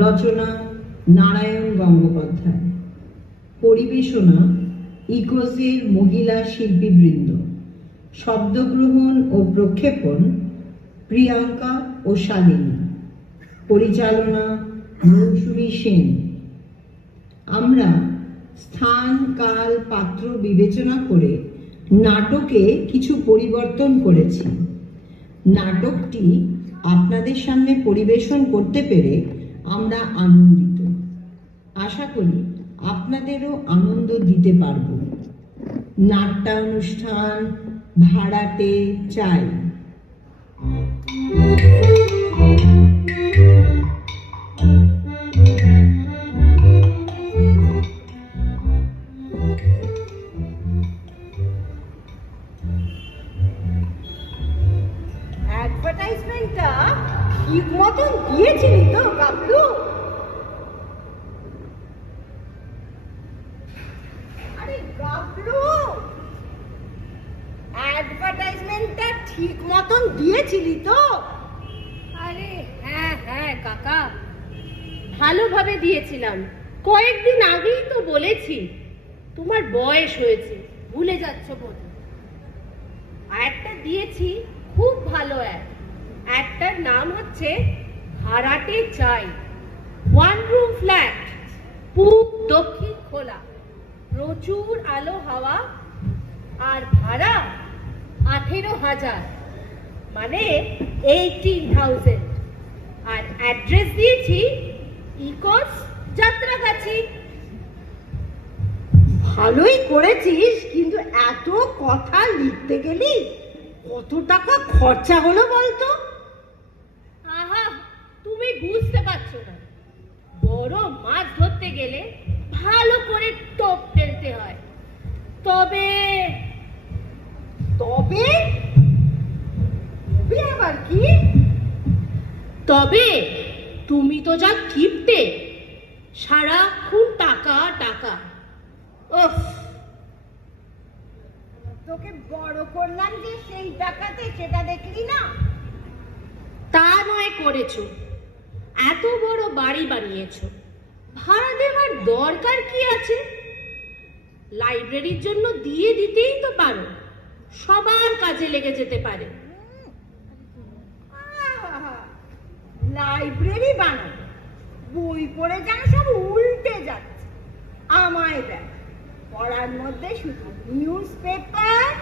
রচনা নারায়ণ গঙ্গোপাধ্যায়, পরিবেশনা ইকোজের মহিলা শিল্পীবৃন্দ, শব্দগ্রহণ ও প্রক্ষেপণ প্রিয়াঙ্কা ও শালিনী, পরিচালনা মৌসুমী সেন। আমরা স্থান, কাল, পাত্র বিবেচনা করে নাটকে কিছু পরিবর্তন করেছি। নাটকটি আপনাদের সামনে পরিবেশন করতে পেরে আমরা আনন্দিত। আশা করি আপনাদেরও আনন্দ দিতে পারব। নাট্যানুষ্ঠান ভাড়াটে চাই। অ্যাডভার্টাইজমেন্টটা ঠিক মতন দিয়েছিলি তো কাবলু? আরে কাবলু, অ্যাডভার্টাইজমেন্টটা ঠিক মতন দিয়েছিলি তো? আরে হ্যাঁ হ্যাঁ কাকা, ভালোভাবে দিয়েছিলাম। কয়েকদিন আগেই তো বলেছি। তোমার বয়স হয়েছে, ভুলে যাচ্ছ বোধ। একটা দিয়েছি, খুব ভালো অ্যাড। একটার নাম হচ্ছে ভাড়াটে চাই, 1 রুম ফ্ল্যাট, পূব দক্ষিণ খোলা, প্রচুর আলো হাওয়া, আর ভাড়া 18,000, মানে 18,000। আর অ্যাড্রেস দিয়েছি ইকোস, যাত্রাগাছি। ভালোই করেছিস, কিন্তু এত কথা লিখতে গেলি কত টাকা খরচা হলো বলতো? আহা, তুমি বুঝতে পারছো না। বড় মাছ ধরতে গেলে ভালো করে টোপ ফেলতে হয়। তবে তবে আবার কি? তবে তুমি তো যা কিপটে, সারাক্ষণ টাকা টাকা। উফ, তোকে বড় করলাম যে সেই টাকাতে, সেটা দেখলি না? তা নয় করেছো, এত বড় বাড়ি বানিয়েছো, ভাড়া দেওয়ার দরকার কি আছে? লাইব্রেরির জন্য দিয়ে দিতেই তো পারো, সবার কাজে লেগে যেতে পারে। লাইব্রেরি বানাবো, বই পড়ে যেন সব উল্টে যাচ্ছে। আমায় দেখ, পড়ার মধ্যে শুধু নিউজ পেপার,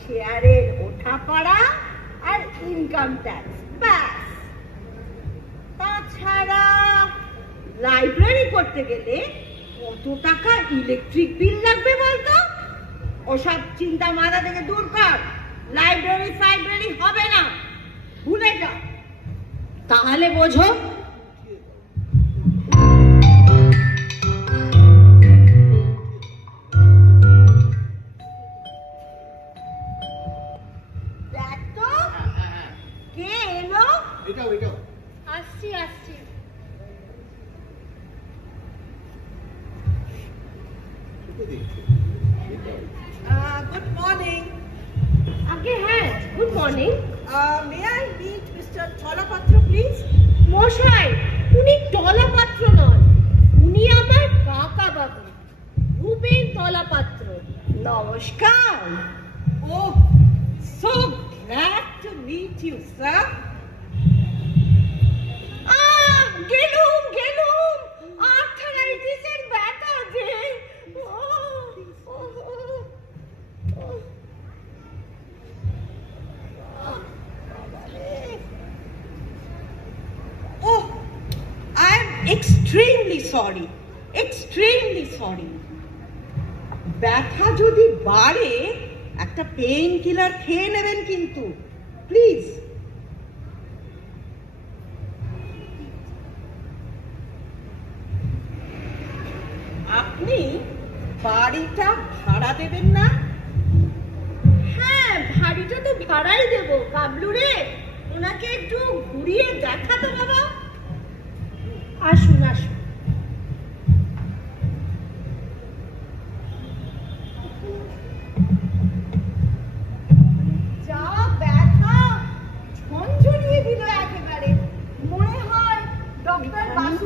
শেয়ারের ওঠা পড়া আর ইনকাম ট্যাক্স, ব্যাস। তাছাড়া লাইব্রেরি করতে গেলে কত টাকা ইলেকট্রিক বিল লাগবে বলতো? ওসব চিন্তা মাথা থেকে দূর কর। লাইব্রেরি হবে না, ভুলে যা। তাহলে বোঝো, দেখ তো কে এলো। আসছি আসছি। Good morning. আগে হ্যাঁ, good morning. May I meet Mister Thalapatra please? মশাই, উনি তলাপাত্র নন, উনি আমার কাকা বাবু, ভূপেন তলাপাত্র। নমস্কার। Oh, so glad to meet you, sir. গেলুম আর্থারাইটিসের ব্যথা যে। Oh, I am extremely sorry. ব্যথা যদি বাড়ে একটা পেইন কিলার খেয়ে নেবেন কিন্তু, প্লিজ। আপনি বাড়িটা ভাড়া দেবেন না? হ্যাঁ, ভাড়িটা তো ভাড়াই দেবো। কাবলু রে, ওনাকে একটু ঘুরিয়ে দেখা তো বাবা। আসুন আসুন। যা ব্যথা ঝনঝনিয়ে দিল একেবারে। মনে হয় ডক্টর বাসু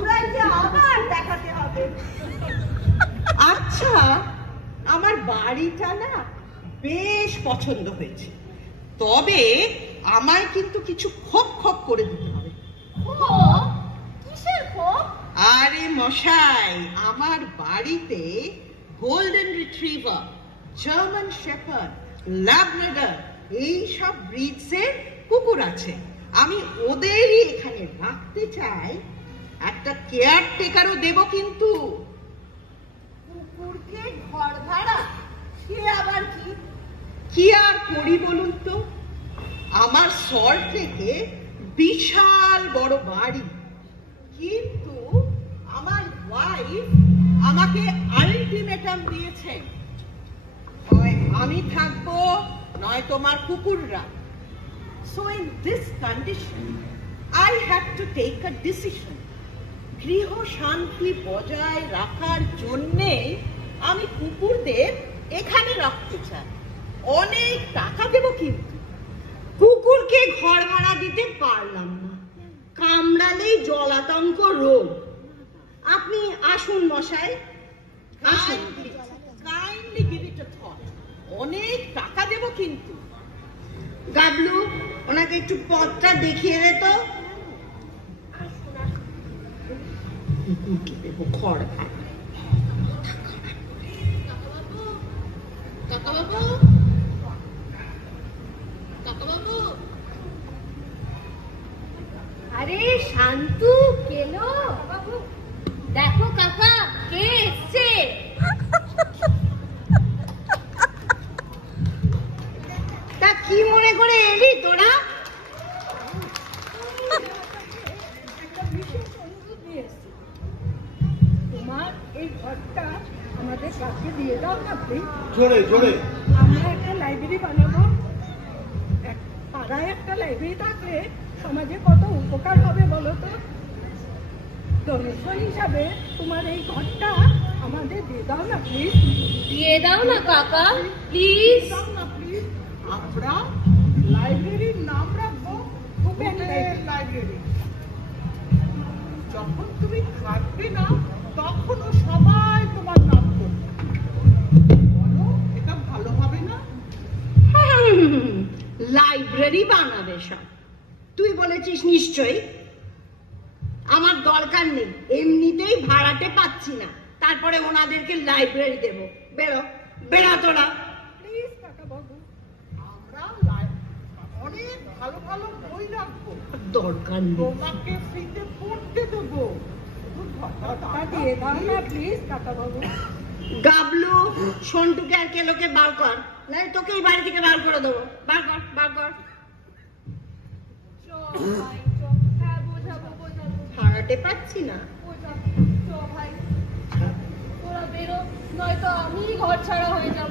আচ্ছা, আমার বাড়িটা না বেশ পছন্দ হয়েছে, তবে আমায় কিন্তু কিছু খোপ খোপ করে দিতে হবে। কিসের খোপ? আরে মশাই, আমার বাড়িতে golden retriever, German shepherd, Labrador এইসব ব্রিডসের কুকুর আছে। আমি ওদেরই এখানে রাখতে চাই। একটা কেয়ারটেকারও দেব কিন্তু। কুকুরকে ঘর ভাড়া? সে আবার কি? কি আর করি বলুন তো, আমার সল্ট লেকে বিশাল বড় বাড়ি, কিন্তু আমার ওয়াইফ আমাকে আলটিমেটাম দিয়েছে, হয় আমি থাকবো নয় তোমার কুকুররা। So in this condition I have to take a decision. গৃহ শান্তি বজায় রাখার জন্যে আমি কুকুরদের এখানে রাখতে চাই। অনেক টাকা দেব, কিন্তু কুকুরকে ঘর ভাড়া দিতে পারলাম না, কামড়ালেই জলাতঙ্ক রোগ। আপনি আসুন মশাই, আসুন। Kindly give it a thought. অনেক টাকা দেব কিন্তু। গাবলু, ওনাকে একটু পথটা দেখিয়ে দে তো। কুকুরকে দেবো ঘর ভাড়া। আরে শান্তু, কেলো দেখো কাকা কে এসছে। তা কি মনে করে এলি তোরা? তোমার এই ঘরটা আমাদের কাছে দিয়ে দাও না প্লিজ। জোরে জোরে। আমরা একটা লাইব্রেরি বানাবো। পাড়ায় একটা লাইব্রেরি থাকলে সমাজে কত উপকার হবে বলো তো। ডোনেশন হিসাবে তোমার এই ঘরটা আমাদের দিয়ে দাও না প্লিজ। দিয়ে দাও না কাকা প্লিজ। দাও না প্লিজ। আমরা লাইব্রেরির নাম রাখবো ওপেন লাইব্রেরি। যখন তুমি থাকবে না তখনও সবাই তোমার নাম করবে। বলো, এটা ভালো হবে না? লাইব্রেরি বানাবে সব, তুই বলেছিস নিশ্চয়ই। আমার দরকার নেই, এমনিতেই ভাড়াতে পাচ্ছি না, তারপরে ওনাদেরকে লাইব্রেরি দেব। বেরো বেড়া তোরা। প্লিজ কাকা বাবু, আমরা অনেক ভালো ভালো বই রাখবো, দরকার নেই। তোমাকে ফ্রিতে পড়তে দেবো। ঘরটা দিয়ে দাও না প্লিজ কাকা বাবু। গাবলু, সন্টুকে আর কেলোকে বার কর, না তোকে এই বাড়ি থেকে বার করে দেবো। বার কর, বার কর। হ্যাঁ বোঝাবো বোঝাবো ভাড়াতে পাচ্ছি না। ভাই, তোরা বেরো, নয়তো আমি ঘর ছাড়া হয়ে যাব।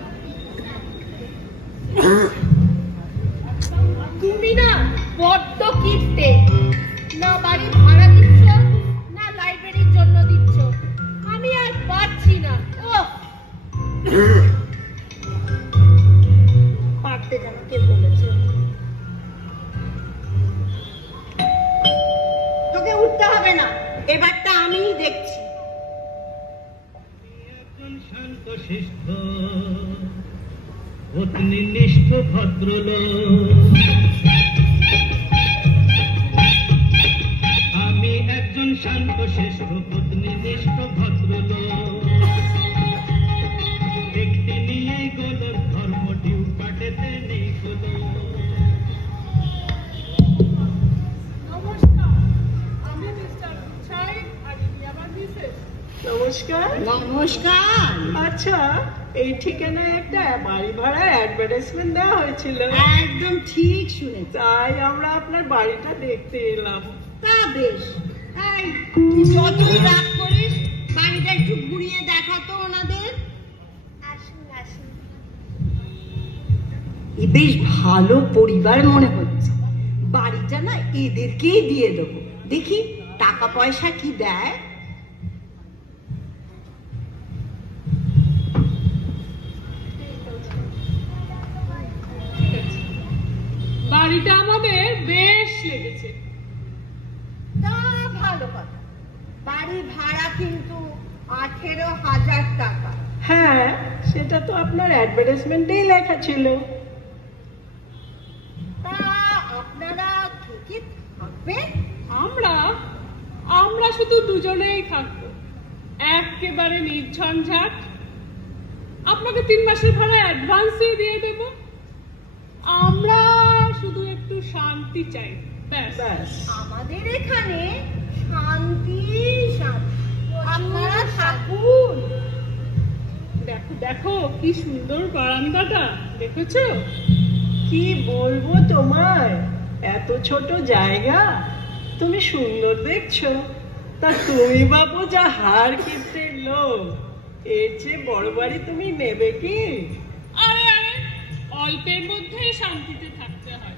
তুমি না বড্ড কিপটে, না বাড়ি ভাড়া দিচ্ছ না লাইব্রেরির জন্য দিচ্ছ। আমি আর পারছি না। ও পারতে জানো কে বলেছে? তোকে উঠতে হবে না, এবারটা আমিই দেখছি। শান্তশিষ্ট পত্নীনিষ্ঠ ভদ্রলোক, আমি একজন শান্তশিষ্ট পত্নীনিষ্ঠ ভদ্রলোক। একটি নিয়েই গোলক ধর্ম ডিউ পাটেতে নেই গোলক। নমস্কার, আমি মিস্টার পিচাই আর ইনি আমার মিসেস। নমস্কার। নমস্কার। আচ্ছা, এই ঠিকানায় একটা বাড়ি ভাড়ার অ্যাডভার্টাইজমেন্ট দেওয়া হয়েছিল, একদম ঠিক শুনেছ। তাই আমরা আপনার বাড়িটা দেখতে এলাম। তা বেশ। এই, তুই যতই রাগ করিস, বাড়িটা একটু ঘুরিয়ে দেখাতো ওনাদের। আসুন আসুন। এ বেশ ভালো পরিবার মনে হচ্ছে। বাড়িটা না এদেরকেই দিয়ে দেবো, দেখি টাকা পয়সা কি দেয়। বাড়িটা আমাদের বেশ লেগেছে। তা ভালো কথা। বাড়ি ভাড়া কিন্তু 18,000 টাকা। হ্যাঁ, সেটা তো আপনার অ্যাডভার্টাইজমেন্টেই লেখা ছিল। তা আপনারা কি থাকবেন? আমরা শুধু দুজনেই থাকবো, একেবারে নির্ঝঞ্ঝাট। আপনাকে 3 মাসের ভাড়া অ্যাডভান্সই দিয়ে দেব। আমরা শুধু একটু শান্তি চাই, ব্যাস। ব্যাস। আমাদের এখানে শান্তি শান্তি। আপনারা থাকুন। দেখো দেখো কি সুন্দর বারান্দাটা, দেখেছো? কি বলবো তোমায়, এত ছোট জায়গা, তুমি সুন্দর দেখছো, তা তুমি বাবু যা হার কিপ্টের লোক, এর চেয়ে বড় বাড়ি তুমি নেবে কি? আরে আরে, অল্পের মধ্যেই শান্তিতে থাকতে হয়,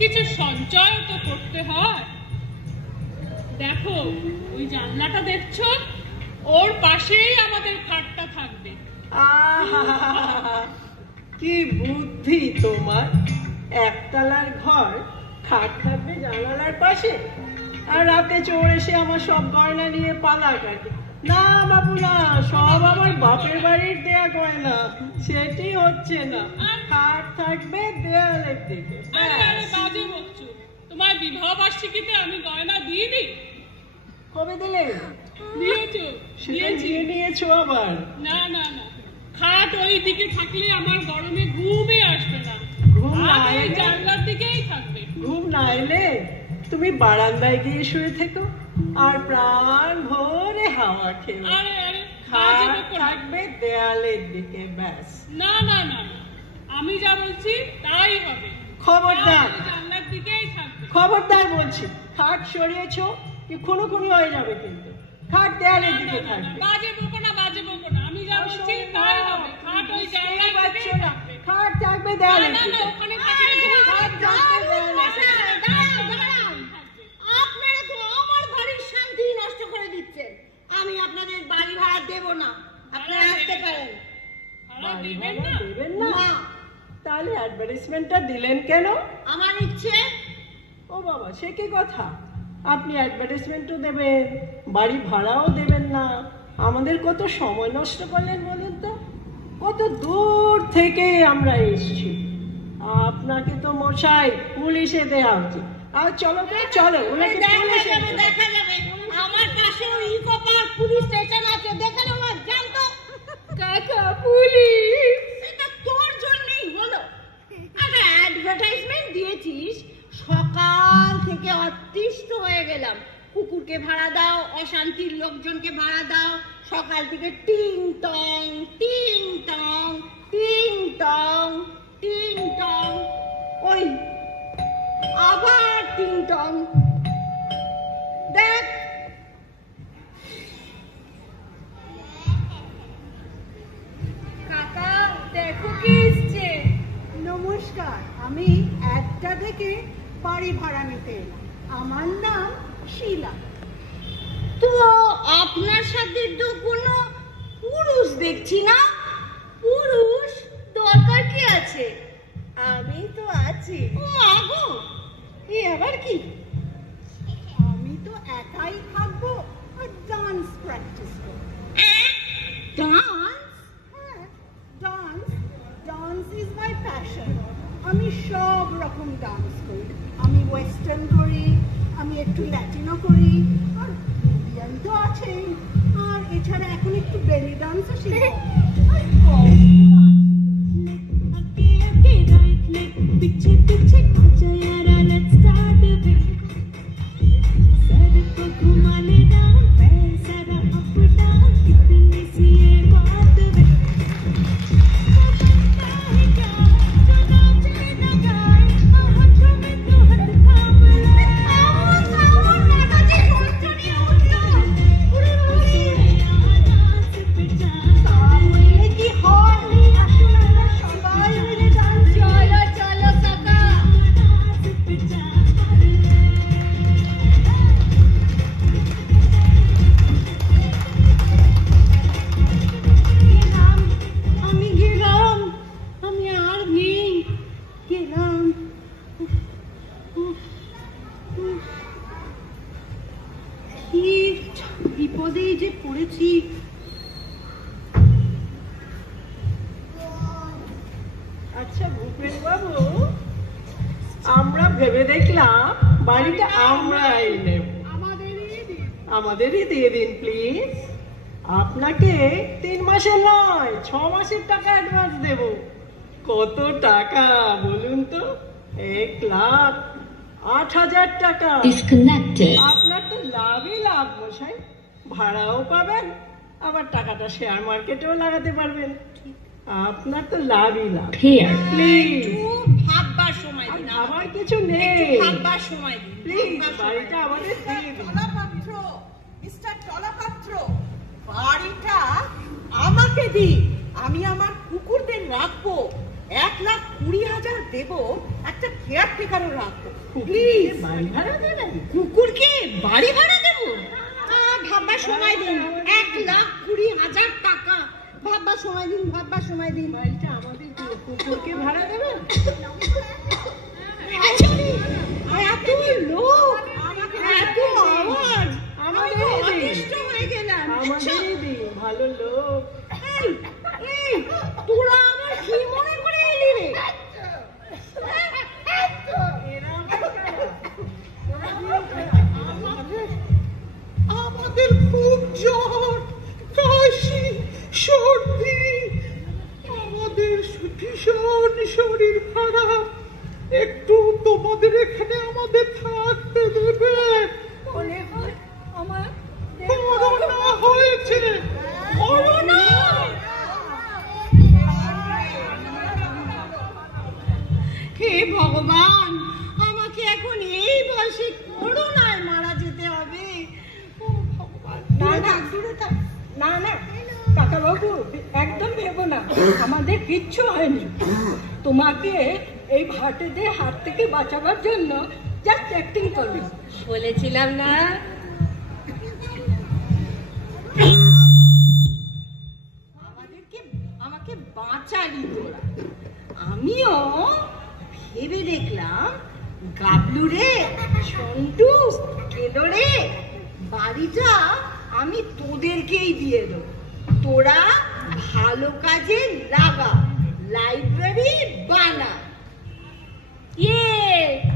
কিছু সঞ্চয় তো করতে হয়। দেখো ওই জানলাটা দেখছো, ওর পাশেই আমাদের খাটটা থাকবে। আহা, কি বুদ্ধি তোমার, একতলার ঘর, খাট থাকবে জানালার পাশে, আর রাতে চোর এসে আমার সব গয়না নিয়ে পালা কাটে। না বাবু না, সব আমার বাপের বাড়ির দেয়া গয়না, সেটি হচ্ছে না। খাট থাকবে দেয়ালের দিকে। আরে আরে, বাজে বকছো। তোমার বিবাহ বার্ষিকীতে আমি গয়না দিইনি? কবে দিলে? দিয়েছো? সেটা দিয়েছি। দিয়ে নিয়েছো আবার? না না না, খাট ওই দিকে থাকলে আমার গরমে ঘুমই আসবে না। ঘুম না আর ওই এলে? জানলার দিকেই থাকবে। ঘুম না এলে তুমি বারান্দায় গিয়ে শুয়ে থেকো, আর প্রাণ ভরে হাওয়া খেও। আরে আরে, বাজে খাট বকো না। থাকবে দেয়ালের দিকে, ব্যাস। না না না না, আমি যা বলছি তাই হবে। খবরদার, খাট ওই জানলার দিকেই থাকবে। খবরদার বলছি, খাট সরিয়েছো কি খুনোখুনি হয়ে যাবে কিন্তু। খাট দেয়ালের দিকে থাকবে। বাজে বকো না, বাজে বকো না, আমি যা বলছি তাই হবে। খাট ওই জানলার দিকেই থাকবে। খাট থাকবে না দেয়ালের না না, দিকে। ওখানে থাকলে ঘুম খাট থাকবে দেয়ালের দিকে। দাঁড়ান। আপনারা তো আমার বাড়ির শান্তি নষ্ট করে দিচ্ছেন। আমি আপনাদের বাড়ি ভাড়া দেব না, আপনারা আসতে পারেন। ভাড়া বাড়ি দেবেন ভাড়া না? দেবেন না? না, তাহলে অ্যাডভার্টাইজমেন্টটা দিলেন কেন? আমার ইচ্ছে। ও বাবা, সে কি কথা, আপনি অ্যাডভার্টাইজমেন্টও দেবেন, বাড়ি ভাড়াও দেবেন না, আমাদের কত সময় নষ্ট করলেন বলুন তো। কত দূর থেকে আমরা এসেছি, আপনাকে তো মশাই পুলিশে দেওয়া উচিত। আর চলো তো, চলো ওনাকে পুলিশে দেবো। দেখা যাবে। আমার পাশেও ইকো পার্ক পুলিশ স্টেশন আছে, দেখে নেওয়া জানতো। কাকা পুলিশ। এটা তোর জন্যই হলো। একটা অ্যাডভার্টাইজমেন্ট দিয়েছিস, সকাল থেকে অতিষ্ঠ হয়ে গেলাম। কুকুরকে ভাড়া দাও, অশান্তির লোকজনকে ভাড়া দাও, সকাল থেকে টিং টং টিং টং টিং টং টিং টং, ওই আবার টিং টং। দেখ, কাকা দেখো কি এসছে। নমস্কার, আমি একটা থেকে বাড়ি ভাড়া নিতে এলাম। আমার নাম শিলা। তো আপনার সাথে তো কোনো পুরুষ দেখছি না। পুরুষ দরকার কি আছে? আমি তো আছি। ও আগো, এ আবার কি? আমি তো একাই থাকবো আর ডান্স প্র্যাকটিস করবো। ডান্স? হ্যাঁ, dance. Dance is my passion. আমি সব রকম ডান্স করি। আমি ওয়েস্টার্ন করি, আমি একটু ল্যাটিনো করি, আর ইন্ডিয়ান তো আছেই। আর এছাড়া এখন একটু বেলি ডান্সও শিখবো। আর पीछे पीछे आजा यारा, let's start a bit. Sir को घुमा ले डाउन, पैर सारा अप डाउन, कितनी सी ये बात है। पता है क्या, जो नाचे ना गाए, हाथों में तो हाथ थाम ले। আমার মাথাতে ঘুরছুনি উঠলো। उड़े उड़े आवाज पे जा, তাহলে কি হয়? আসুন আমরা সবাই মিলে ডান্স করি। চলো চলো কাকা। आवाज पे जा। গেলাম, আমি গেলাম, আমি আর নেই, গেলাম। কি বিপদেই যে পড়েছি। ভেবে দেখলাম বাড়িটা আমরাই নেব। আমাদেরই দিয়ে দিন প্লিজ। আপনাকে 3 মাসের নয় 6 মাসের টাকা অ্যাডভান্স দেব। কত টাকা বলুন তো? 1,08,000 টাকা। আপনার তো লাভই লাভ মশাই, ভাড়াও পাবেন, আবার টাকাটা শেয়ার মার্কেটেও লাগাতে পারবেন। আপনার তো লাভই লাভ। প্লিজ ভাববার সময় দিন, আমার কিছু নেই, ভাববার সময় দিন। প্লিজ বাড়িটা আমাদের দিয়ে দিন। টলাপাত্র, মিস্টার টলাপাত্র, বাড়িটা আমাকে দিন, আমি আমার কুকুরদের রাখবো। 1,20,000 দেবো, একটা কেয়ারটেকারও রাখবো। প্লিজ বাড়ি ভাড়া দেবেন? কুকুরকে বাড়ি ভাড়া দেবো? ভাববার সময় দিন। 1,20,000 টাকা। ভাববার সময় দিন, ভাববার সময় দিন। বাড়িটা আমাদের দিয়ে কুকুরকে ভাড়া দেবেন? এত লোক, এত আওয়াজ, আমাদেরই দিন, অতিষ্ঠ হয়ে গেলাম। আমাদেরই দিন, ভালো লোক। এই, তোরা আমার কি মনে করে এলি রে? আমাদের খুব জ্বর, কাশি, সর্দি, আমাদের ভীষণ শরীর খারাপ। একটু তোমাদের এখানে আমাদের থাকতে দেবে? আমার করোনা হয়েছে, করোনা। হে ভগবান, আমাকে এখন এই বয়সে করোনায় মারা যেতে হবে। ও ভগবান, না না না না কাকা বাবু, একদম ভেবো না, আমাদের কিচ্ছু হয়নি। তোমাকে এই ভাটেদের হাত থেকে বাঁচাবার জন্য জাস্ট অ্যাক্টিং করবে। বলেছিলাম না? আমাকে বাঁচালি তোরা। আমিও ভেবে দেখলাম, গাবলু রে, সন্টু, কেলো রে, বাড়িটা আমি তোদেরকেই দিয়ে দেবো। তোরা ভালো কাজে লাগা, লাইব্রেরি বানা।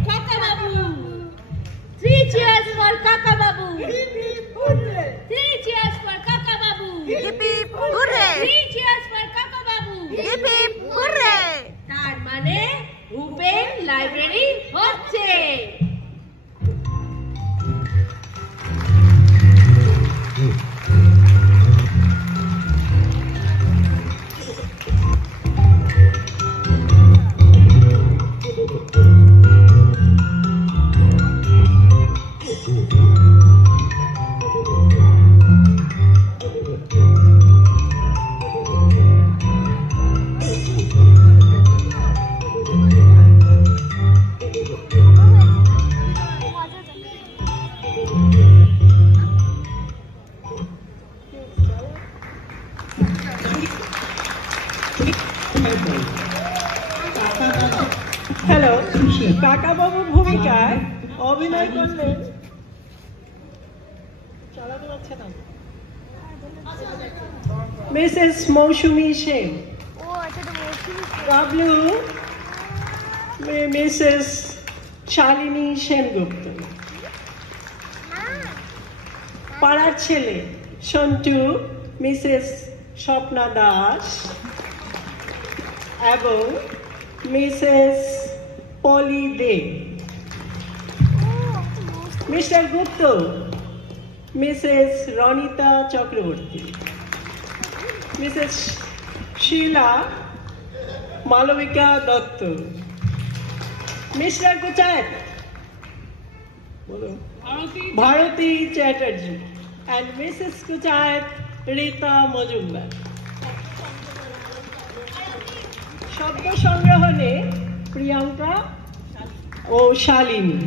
কাকা বাবু, 3 cheers for কাকা বাবু। 3 cheers for কাকা বাবু। 3 cheers for কাকা বাবু। তার মানে ওপেন লাইব্রেরি হচ্ছে। হ্যালো, কাকা বাবুর ভূমিকায় অভিনয় করলেন মিসেস মৌসুমী সেন, গাবলু মিসেস শালিনী সেনগুপ্ত, পাড়ার ছেলে সন্টু মিসেস স্বপ্না দাস এবং Mrs Poli De, Mister Gupta Mrs Ronita Chakraborty, Mrs Shila Malabika Dutta, Mister Kuchayat Bharati Chatterjee and Mrs. Kuchayat Rita Majumdar। শব্দ সংগ্রহণে প্রিয়াঙ্কা ও শালিনী।